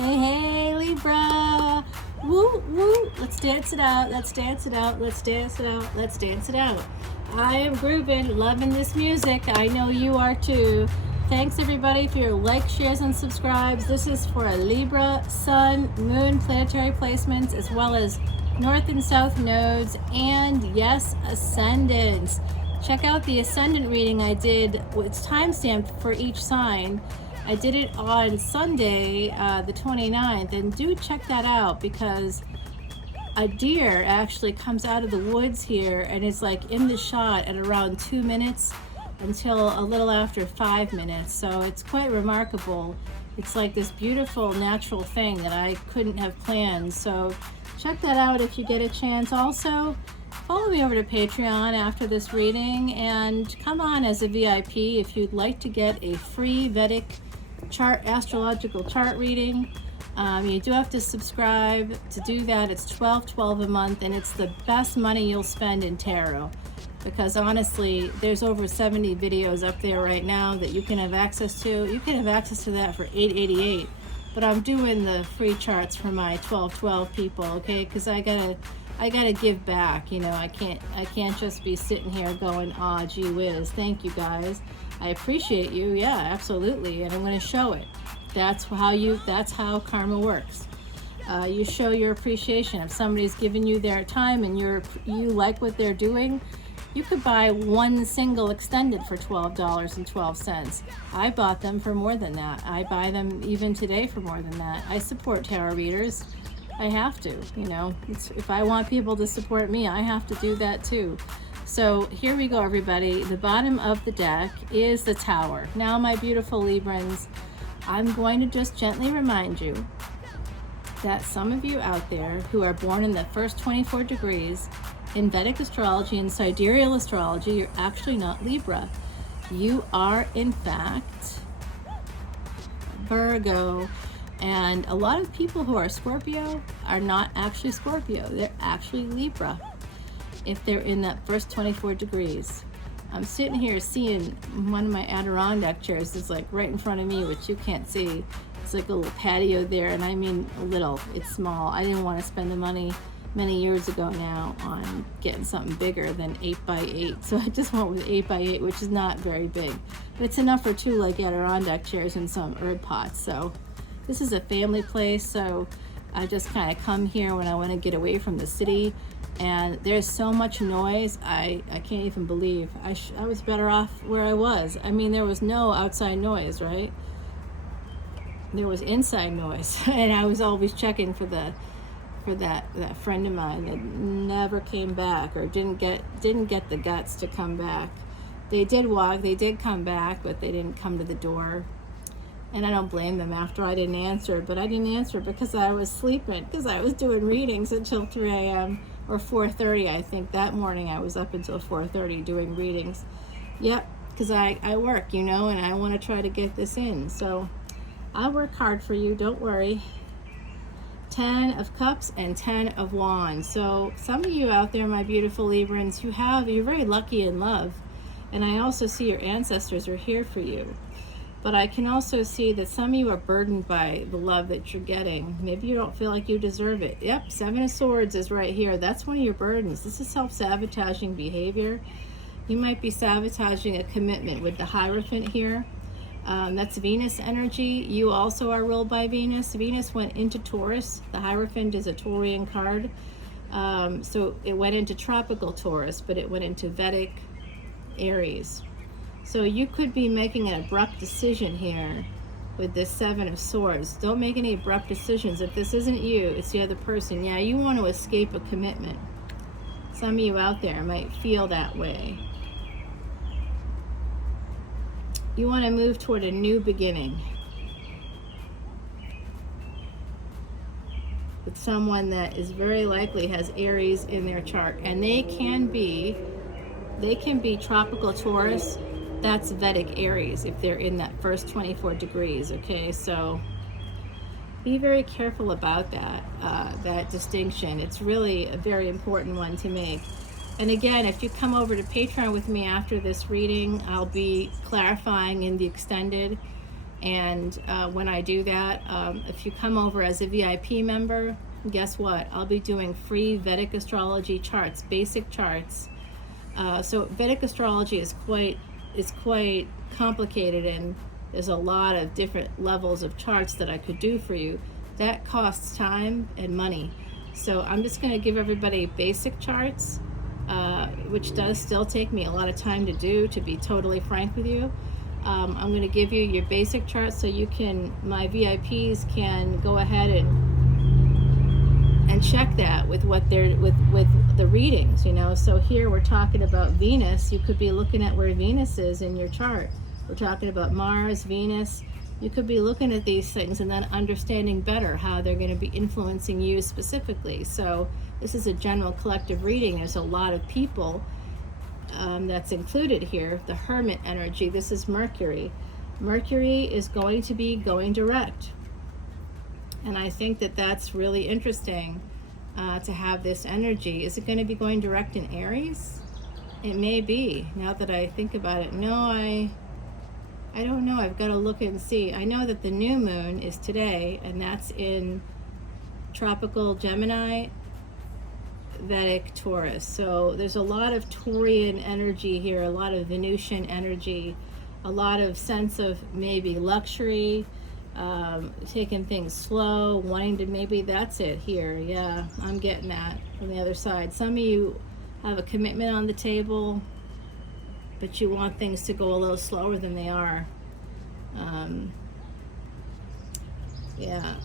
Hey, hey, Libra. Woo, woo. Let's dance it out. Let's dance it out. Let's dance it out. Let's dance it out. I am grooving, loving this music. I know you are too. Thanks everybody for your likes, shares, and subscribes. This is for a Libra, Sun, Moon, planetary placements, as well as North and South nodes, and yes, ascendants. Check out the ascendant reading I did. It's timestamped for each sign. I did it on Sunday, the 29th, and do check that out because a deer actually comes out of the woods here and is like in the shot at around 2 minutes until a little after 5 minutes. So it's quite remarkable. It's like this beautiful natural thing that I couldn't have planned. So check that out if you get a chance. Also, follow me over to Patreon after this reading and come on as a VIP if you'd like to get a free Vedic chart, astrological chart reading. You do have to subscribe to do that. It's $12.12 a month, and it's the best money you'll spend in tarot, because honestly there's over 70 videos up there right now that you can have access to. You can have access to that for $8.88, but I'm doing the free charts for my 12/12 people, okay? Because I gotta give back, you know. I can't just be sitting here going, ah, gee whiz, thank you guys, I appreciate you, yeah, absolutely, and I'm going to show it. That's how karma works. You show your appreciation. If somebody's giving you their time and you like what they're doing, you could buy one single extended for $12.12. I bought them for more than that. I buy them even today for more than that. I support tarot readers. I have to, you know. If I want people to support me, I have to do that too. So here we go, everybody. The bottom of the deck is the Tower. Now, my beautiful Librans, I'm going to just gently remind you that some of you out there who are born in the first 24 degrees in Vedic astrology and sidereal astrology, you're actually not Libra. You are, in fact, Virgo. And a lot of people who are Scorpio are not actually Scorpio. They're actually Libra if they're in that first 24 degrees. I'm sitting here seeing one of my Adirondack chairs is like right in front of me, which you can't see. It's like a little patio there, and I mean a little, it's small. I didn't want to spend the money many years ago now on getting something bigger than 8x8. So I just went with 8x8, which is not very big. But it's enough for two like Adirondack chairs and some herb pots. So this is a family place, so I just kind of come here when I want to get away from the city. And there's so much noise, I can't even believe. I was better off where I was. I mean, there was no outside noise, right? There was inside noise. And I was always checking for that friend of mine that never came back, or didn't get the guts to come back. They did come back, but they didn't come to the door. And I don't blame them after I didn't answer, but I didn't answer because I was sleeping, because I was doing readings until 3 a.m. or 4:30. I think that morning I was up until 4:30 doing readings. Yep, because I work, you know, and I want to try to get this in. So I'll work hard for you, don't worry. 10 of Cups and 10 of Wands. So some of you out there, my beautiful Librans, you're very lucky in love. And I also see your ancestors are here for you. But I can also see that some of you are burdened by the love that you're getting. Maybe you don't feel like you deserve it. Yep, 7 of Swords is right here. That's one of your burdens. This is self-sabotaging behavior. You might be sabotaging a commitment with the Hierophant here. That's Venus energy. You also are ruled by Venus. Venus went into Taurus. The Hierophant is a Taurian card. So it went into tropical Taurus, but it went into Vedic Aries. So you could be making an abrupt decision here with this 7 of Swords. Don't make any abrupt decisions. If this isn't you, it's the other person. Yeah, you want to escape a commitment. Some of you out there might feel that way. You want to move toward a new beginning with someone that is very likely has Aries in their chart. And they can be tropical Taurus. That's Vedic Aries if they're in that first 24 degrees, okay? So be very careful about that distinction. It's really a very important one to make. And again, if you come over to Patreon with me after this reading, I'll be clarifying in the extended And when I do that, if you come over as a VIP member, guess what? I'll be doing free Vedic astrology charts, basic charts. So Vedic astrology is quite complicated, and there's a lot of different levels of charts that I could do for you. That costs time and money. So I'm just going to give everybody basic charts, which does still take me a lot of time to do, to be totally frank with you. I'm going to give you your basic charts so you can, my VIPs can go ahead and check that with what they're with the readings, you know. So here we're talking about Venus. You could be looking at where Venus is in your chart. We're talking about Mars, Venus. You could be looking at these things and then understanding better how they're going to be influencing you specifically. So this is a general collective reading. There's a lot of people that's included here. The Hermit Energy, this is Mercury. Mercury is going to be going direct. And I think that that's really interesting to have this energy. Is it going to be going direct in Aries? It may be, now that I think about it. No, I don't know. I've got to look and see. I know that the new moon is today, and that's in tropical Gemini, Vedic Taurus. So there's a lot of Taurian energy here, a lot of Venusian energy, a lot of sense of maybe luxury, taking things slow, wanting to, maybe that's it here. Yeah, I'm getting that from the other side. Some of you have a commitment on the table, but you want things to go a little slower than they are. Yeah.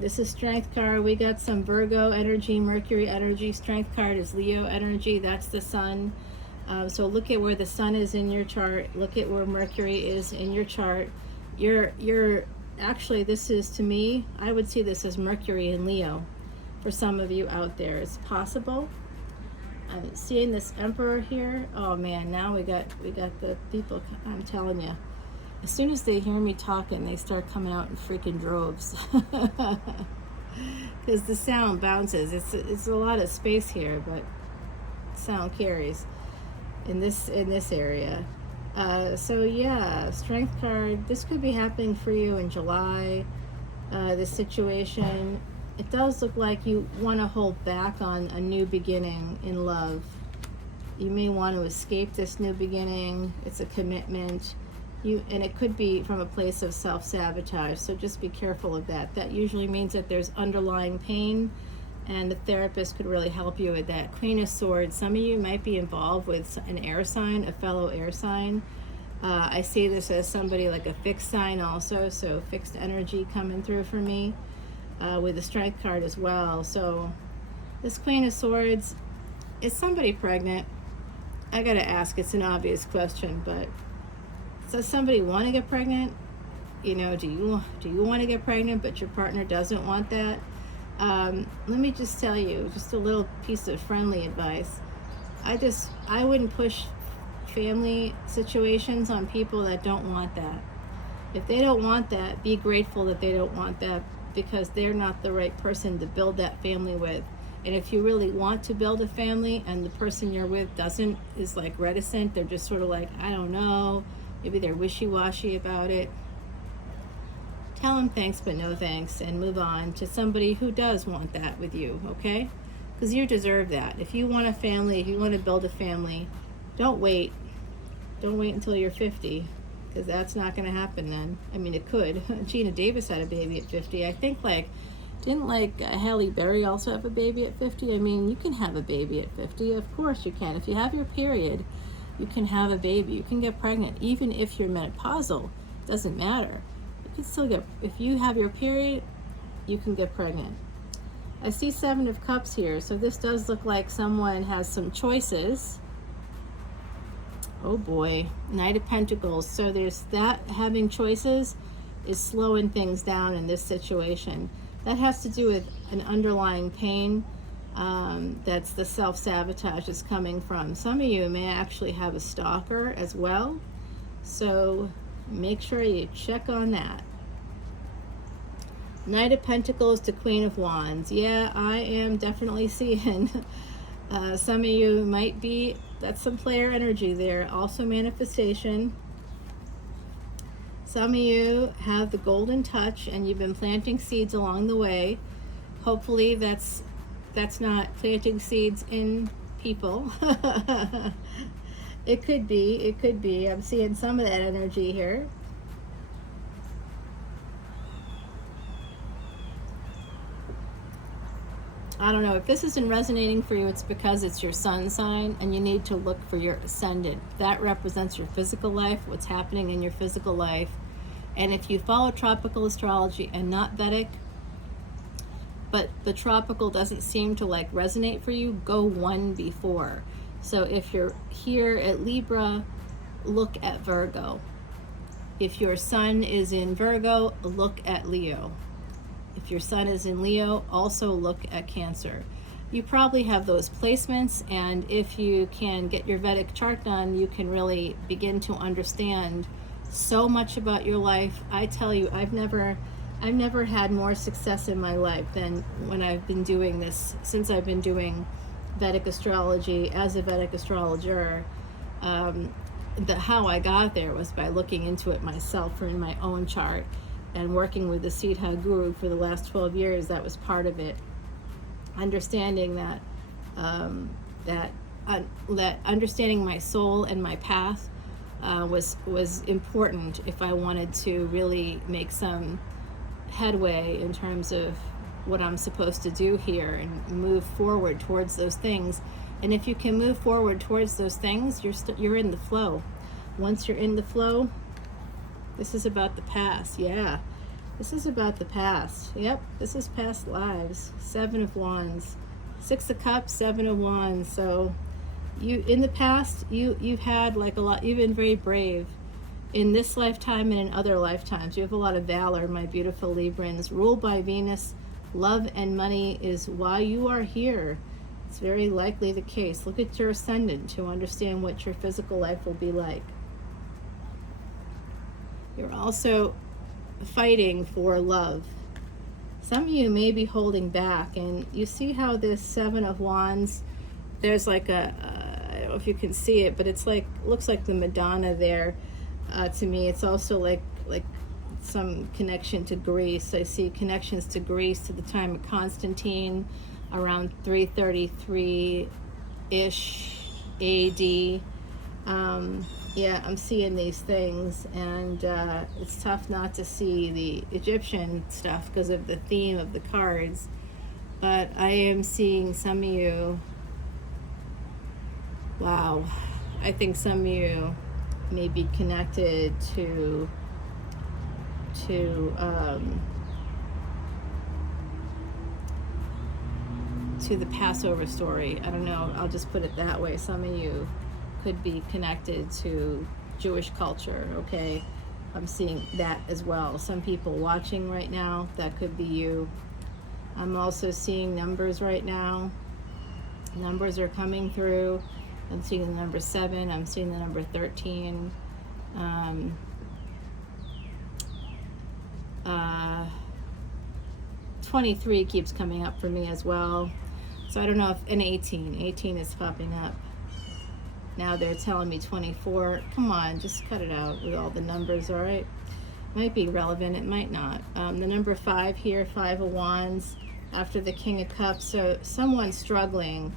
This is Strength card. We got some Virgo energy, Mercury energy. Strength card is Leo energy. That's the sun. So look at where the sun is in your chart. Look at where Mercury is in your chart. You're actually, this is, to me, I would see this as Mercury in Leo for some of you out there. It's possible. I'm seeing this Emperor here. Oh man, now we got the people. I'm telling you, as soon as they hear me talking, they start coming out in freaking droves. Because the sound bounces. It's a lot of space here, but sound carries in this area. So yeah, Strength card. This could be happening for you in July. This situation. It does look like you want to hold back on a new beginning in love. You may want to escape this new beginning. It's a commitment. And it could be from a place of self-sabotage, so just be careful of that. That usually means that there's underlying pain, and the therapist could really help you with that. Queen of Swords, some of you might be involved with an air sign, a fellow air sign. I see this as somebody like a fixed sign also, so fixed energy coming through for me with the Strength card as well. So this Queen of Swords, is somebody pregnant? I gotta ask, it's an obvious question, but does somebody want to get pregnant? You know, do you want to get pregnant, but your partner doesn't want that? Let me just tell you, just a little piece of friendly advice. I wouldn't push family situations on people that don't want that. If they don't want that, be grateful that they don't want that, because they're not the right person to build that family with. And if you really want to build a family and the person you're with is like reticent, they're just sort of like, I don't know, maybe they're wishy-washy about it, tell them thanks but no thanks and move on to somebody who does want that with you, okay? Because you deserve that. If you want a family, if you want to build a family, don't wait until you're 50, because that's not going to happen then. I mean, it could. Gina Davis had a baby at 50. I think, didn't Halle Berry also have a baby at 50? I mean, you can have a baby at 50. Of course you can. If you have your period, you can have a baby. You can get pregnant. Even if you're menopausal, doesn't matter. You can still if you have your period, you can get pregnant. I see 7 of Cups here, so this does look like someone has some choices. Oh boy, Knight of Pentacles. So there's that, having choices is slowing things down in this situation. That has to do with an underlying pain. That's the self-sabotage is coming from. Some of you may actually have a stalker as well, so make sure you check on that. Knight of Pentacles to Queen of Wands. Yeah, I am definitely seeing some of you might be, that's some player energy there. Also manifestation. Some of you have the golden touch and you've been planting seeds along the way. Hopefully that's not planting seeds in people. It could be. I'm seeing some of that energy here. I don't know, if this isn't resonating for you, it's because it's your sun sign and you need to look for your ascendant. That represents your physical life, what's happening in your physical life. And if you follow tropical astrology and not Vedic, but the tropical doesn't seem to like resonate for you, go one before. So if you're here at Libra, look at Virgo. If your sun is in Virgo, look at Leo. If your sun is in Leo, also look at Cancer. You probably have those placements, and if you can get your Vedic chart done, you can really begin to understand so much about your life. I tell you, I've never had more success in my life than when I've been doing this, since I've been doing Vedic astrology as a Vedic astrologer. How I got there was by looking into it myself or in my own chart, and working with the Siddha Guru for the last 12 years. That was part of it. Understanding that understanding my soul and my path was important if I wanted to really make some headway in terms of what I'm supposed to do here and move forward towards those things. And if you can move forward towards those things, you're in the flow. Once you're in the flow, this is about the past. Yeah, this is about the past. Yep, this is past lives. 7 of Wands, 6 of Cups, 7 of Wands. So you, in the past, you've had like a lot. You've been very brave in this lifetime and in other lifetimes. You have a lot of valor, my beautiful Librans. Ruled by Venus, love and money is why you are here. It's very likely the case. Look at your ascendant to understand what your physical life will be like. You're also fighting for love. Some of you may be holding back, and you see how this 7 of Wands, there's like I don't know if you can see it, but it's like, looks like the Madonna there to me. It's also like some connection to Greece. I see connections to Greece to the time of Constantine, around 333-ish AD. Yeah, I'm seeing these things, and it's tough not to see the Egyptian stuff because of the theme of the cards. But I am seeing some of you, wow, I think some of you may be connected to the Passover story. I don't know, I'll just put it that way. Some of you could be connected to Jewish culture, okay? I'm seeing that as well. Some people watching right now, that could be you. I'm also seeing numbers right now. Numbers are coming through. I'm seeing the number 7. I'm seeing the number 13. 23 keeps coming up for me as well. So I don't know if, and 18 is popping up. Now they're telling me 24. Come on, just cut it out with all the numbers, all right? Might be relevant, it might not. The number 5 here, 5 of Wands, after the King of Cups. So someone's struggling.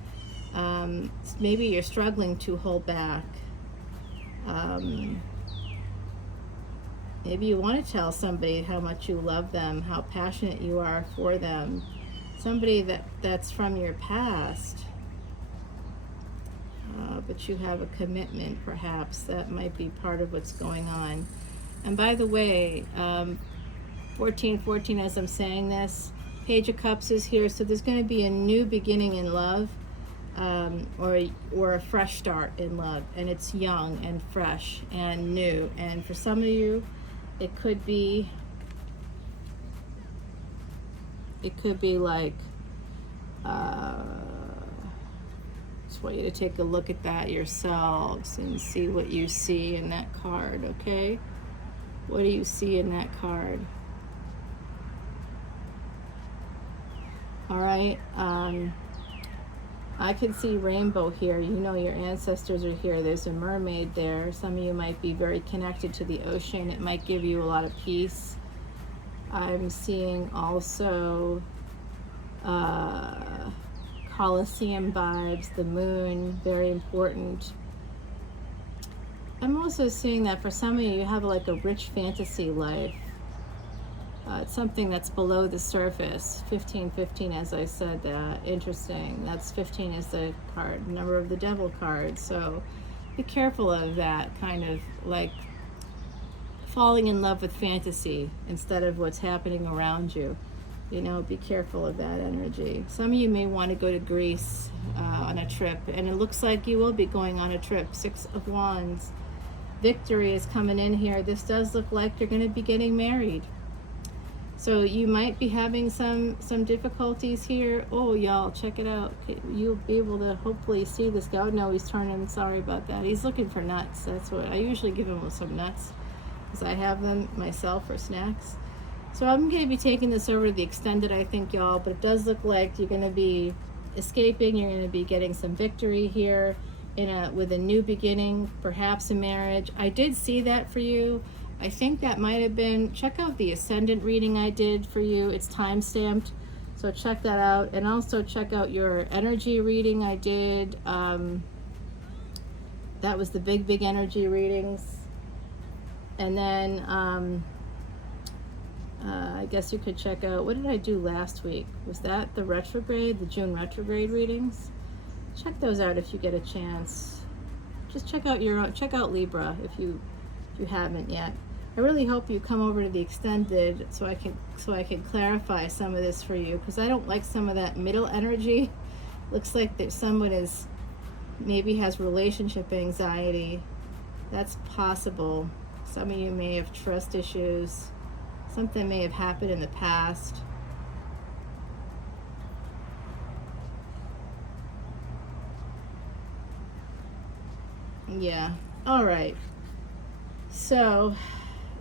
Maybe you're struggling to hold back. Maybe you want to tell somebody how much you love them, how passionate you are for them. Somebody that's from your past. But you have a commitment, perhaps. That might be part of what's going on. And by the way, 1414, as I'm saying this, Page of Cups is here, so there's going to be a new beginning in love, or a fresh start in love, and it's young and fresh and new. And for some of you, it could be like, just want you to take a look at that yourselves and see what you see in that card, okay? What do you see in that card? All right. I can see rainbow here. You know your ancestors are here. There's a mermaid there. Some of you might be very connected to the ocean. It might give you a lot of peace. I'm seeing also Colosseum vibes, the moon, very important. I'm also seeing that for some of you, you have like a rich fantasy life. It's something that's below the surface. 1515, as I said, that. Interesting. That's 15 is the card, number of the devil card. So be careful of that kind of like falling in love with fantasy instead of what's happening around you. You know, be careful of that energy. Some of you may want to go to Greece on a trip, and it looks like you will be going on a trip. 6 of Wands. Victory is coming in here. This does look like you're going to be getting married. So you might be having some difficulties here. Oh, y'all, check it out. You'll be able to hopefully see this guy. Oh, no, he's turning. Sorry about that. He's looking for nuts. That's what I usually give him, some nuts, because I have them myself for snacks. So I'm going to be taking this over to the extended, I think, y'all. But it does look like you're going to be escaping. You're going to be getting some victory here with a new beginning, perhaps a marriage. I did see that for you. I think that might have been, check out the ascendant reading I did for you. It's time stamped, so check that out. And also check out your energy reading I did. That was the big energy readings. And then I guess you could check out, what did I do last week? Was that the retrograde, the June retrograde readings? Check those out if you get a chance. Just check out Libra if you haven't yet. I really hope you come over to the extended so I can clarify some of this for you, because I don't like some of that middle energy. Looks like that someone maybe has relationship anxiety. That's possible. Some of you may have trust issues. Something may have happened in the past. Yeah. All right. So,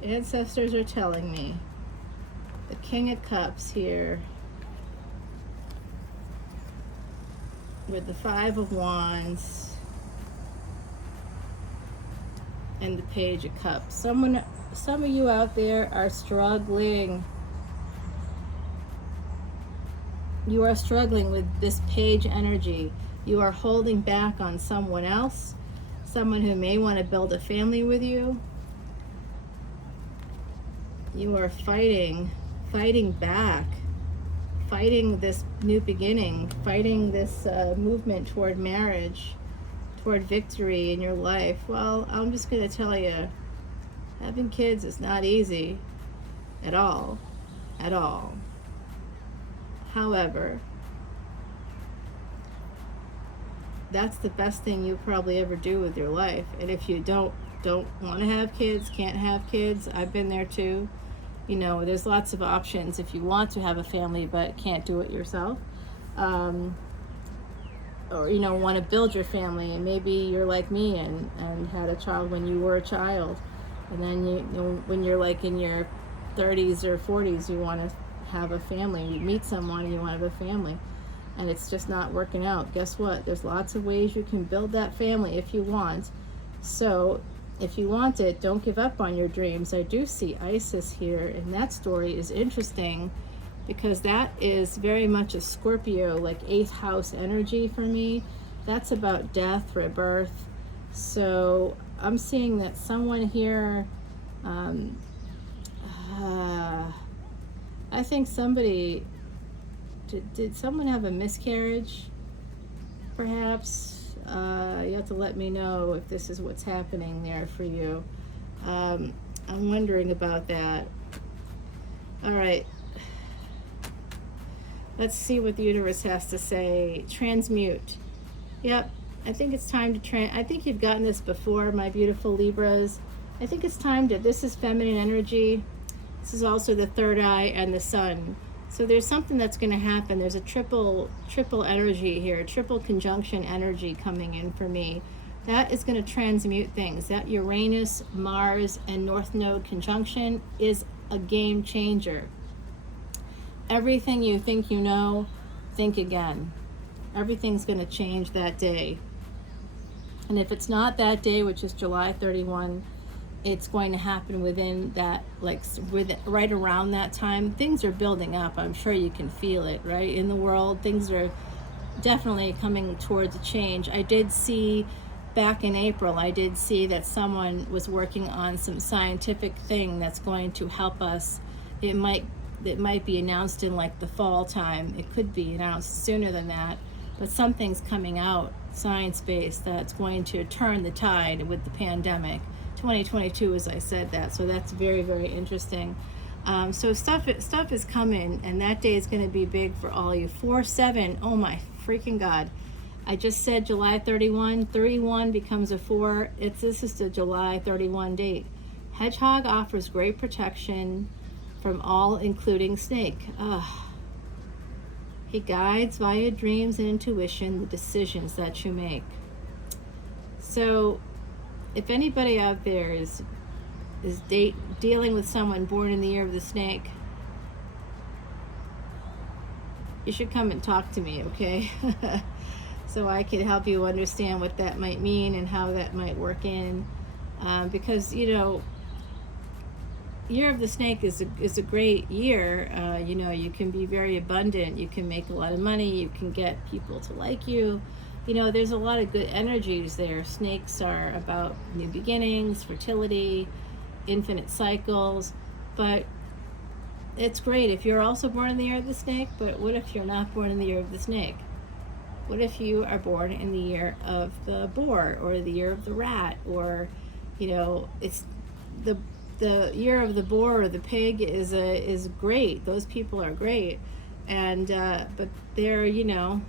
ancestors are telling me the King of Cups here with the 5 of Wands and the Page of Cups. Some of you out there are struggling. You are struggling with this Page energy. You are holding back on someone else, someone who may want to build a family with you. You are fighting back, fighting this new beginning, fighting this movement toward marriage, toward victory in your life. Well, I'm just going to tell you, having kids is not easy at all, at all. However, that's the best thing you probably ever do with your life. And if you don't want to have kids, can't have kids, I've been there too. You know, there's lots of options if you want to have a family but can't do it yourself. Or, you know, want to build your family, and maybe you're like me and had a child when you were a child. And then, you know, when you're like in your 30s or 40s, you want to have a family. You meet someone and you want to have a family. And it's just not working out. Guess what? There's lots of ways you can build that family if you want. So if you want it, don't give up on your dreams. I do see Isis here, and that story is interesting because that is very much a Scorpio, like 8th house energy for me. That's about death, rebirth. So I'm seeing that someone here, I think somebody, did someone have a miscarriage, perhaps? You have to let me know if this is what's happening there for you. I'm wondering about that. All right. Let's see what the universe has to say. Transmute. Yep. I think it's time to I think you've gotten this before, my beautiful Libras. I think it's time to, this is feminine energy. This is also the third eye and the sun. So there's something that's going to happen. There's a triple energy here, triple conjunction energy coming in for me. That is going to transmute things. That Uranus, Mars, and North Node conjunction is a game changer. Everything you think you know, think again. Everything's going to change that day. And if it's not that day, which is July 31, it's going to happen within that, like right around that time. Things are building up. I'm sure you can feel it, right? In the world, things are definitely coming towards a change. I did see back in April, I did see that someone was working on some scientific thing that's going to help us. It might be announced in like the fall time. It could be announced sooner than that, but something's coming out science-based that's going to turn the tide with the pandemic. 2022, as I said that, so that's very, very interesting. So stuff is coming, and that day is going to be big for all you. 4-7, oh my freaking God. I just said July 31, 31 becomes a 4. This is the July 31 date. Hedgehog offers great protection from all, including snake. He guides via dreams and intuition the decisions that you make. So if anybody out there is dealing with someone born in the year of the snake, you should come and talk to me, okay? So I can help you understand what that might mean and how that might work in. Because, you know, year of the snake is a great year. You know, you can be very abundant. You can make a lot of money. You can get people to like you. You know, there's a lot of good energies there. Snakes are about new beginnings, fertility, infinite cycles. But it's great if you're also born in the year of the snake. But what if you're not born in the year of the snake? What if you are born in the year of the boar or the year of the rat? Or, you know, it's the year of the boar or the pig is great. Those people are great. And but they're, you know,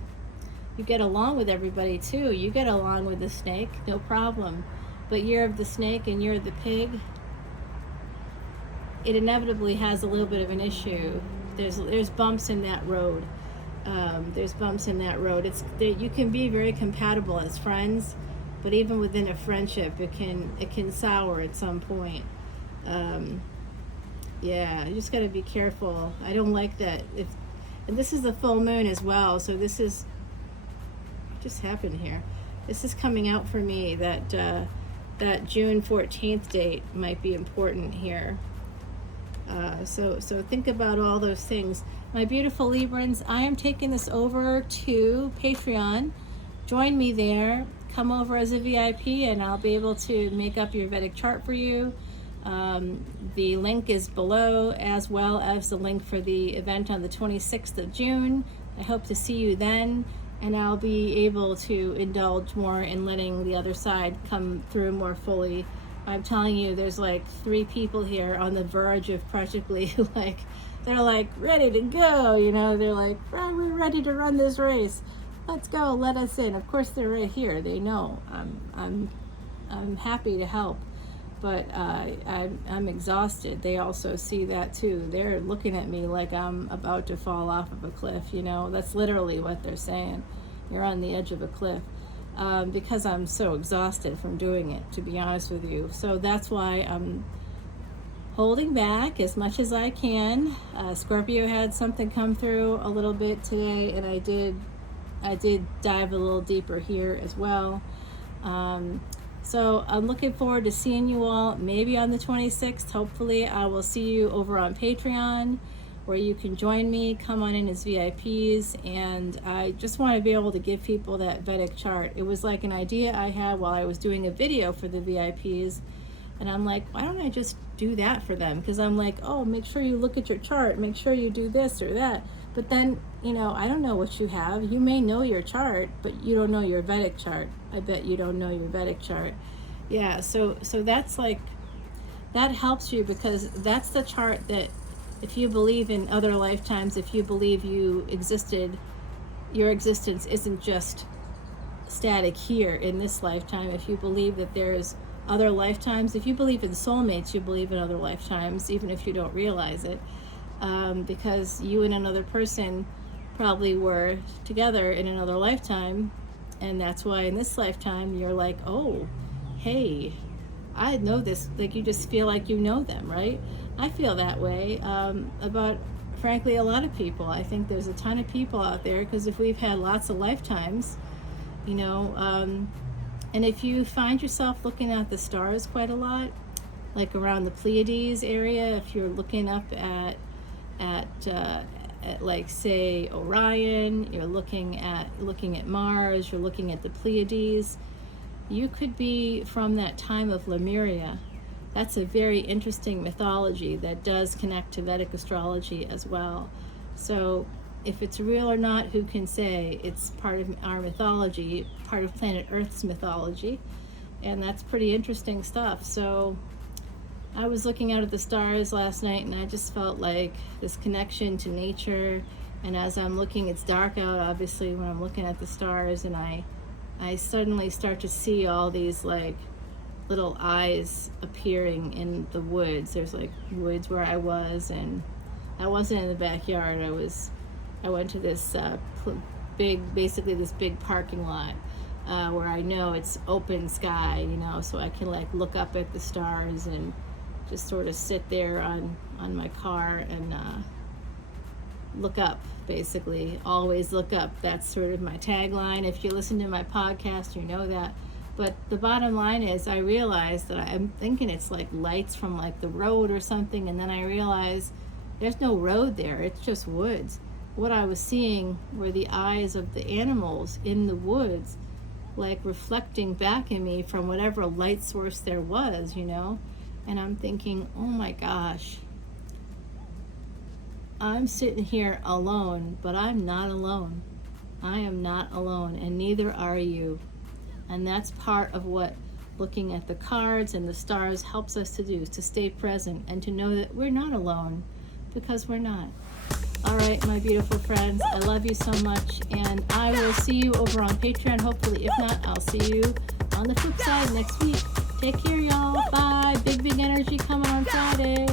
you get along with everybody too. You get along with the snake, no problem. But year of the snake and year of the pig, it inevitably has a little bit of an issue. There's bumps in that road. There's bumps in that road. You can be very compatible as friends, but even within a friendship, it can sour at some point. Yeah, you just got to be careful. I don't like that. And this is the full moon as well, so this is just happened here. This is coming out for me that that June 14th date might be important here. So think about all those things. My beautiful Librans, I am taking this over to Patreon. Join me there. Come over as a VIP and I'll be able to make up your Vedic chart for you. The link is below, as well as the link for the event on the 26th of June. I hope to see you then, and I'll be able to indulge more in letting the other side come through more fully. I'm telling you, there's like 3 people here on the verge of practically like, they're like ready to go, you know, they're like, we're ready to run this race. Let's go, let us in. Of course, they're right here. They know I'm happy to help. But I'm exhausted. They also see that too. They're looking at me like I'm about to fall off of a cliff, you know. That's literally what they're saying. You're on the edge of a cliff. Because I'm so exhausted from doing it, to be honest with you. So that's why I'm holding back as much as I can. Scorpio had something come through a little bit today, and I did dive a little deeper here as well. So I'm looking forward to seeing you all maybe on the 26th. Hopefully I will see you over on Patreon, where you can join me, come on in as VIPs. And I just want to be able to give people that Vedic chart. It was like an idea I had while I was doing a video for the VIPs. And I'm like, why don't I just do that for them? Because I'm like, oh, make sure you look at your chart. Make sure you do this or that. But then, you know, I don't know what you have. You may know your chart, but you don't know your Vedic chart. I bet you don't know your Vedic chart. Yeah, so that's like, that helps you, because that's the chart that, if you believe in other lifetimes, if you believe you existed, your existence isn't just static here in this lifetime. If you believe that there's other lifetimes, if you believe in soulmates, you believe in other lifetimes, even if you don't realize it. Because you and another person probably were together in another lifetime, and that's why in this lifetime you're like, oh, hey, I know this. Like, you just feel like you know them, right? I feel that way about frankly, a lot of people. I think there's a ton of people out there, because if we've had lots of lifetimes, you know, and if you find yourself looking at the stars quite a lot, like around the Pleiades area, if you're looking up at like, say, Orion, you're looking at Mars, you're looking at the Pleiades, you could be from that time of Lemuria. That's a very interesting mythology that does connect to Vedic astrology as well. So if it's real or not, who can say? It's part of our mythology, part of planet Earth's mythology, and that's pretty interesting stuff. So I was looking out at the stars last night, and I just felt like this connection to nature. And as I'm looking, it's dark out, obviously, when I'm looking at the stars, and I suddenly start to see all these like little eyes appearing in the woods. There's like woods where I was, and I wasn't in the backyard. I went to this basically this big parking lot where I know it's open sky, you know, so I can like look up at the stars and just sort of sit there on my car and look up, basically. Always look up. That's sort of my tagline. If you listen to my podcast, you know that. But the bottom line is, I realized that I'm thinking it's like lights from like the road or something, and then I realized there's no road there. It's just woods. What I was seeing were the eyes of the animals in the woods, like reflecting back at me from whatever light source there was, you know? And I'm thinking, oh my gosh, I'm sitting here alone, but I'm not alone. I am not alone, and neither are you. And that's part of what looking at the cards and the stars helps us to do, is to stay present and to know that we're not alone, because we're not. All right, my beautiful friends, I love you so much, and I will see you over on Patreon, hopefully. If not, I'll see you on the flip side next week. Take care, y'all. Bye. Big energy coming on Friday.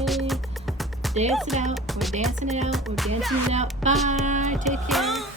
Dance it out. We're dancing it out. We're dancing it out. Bye. Take care.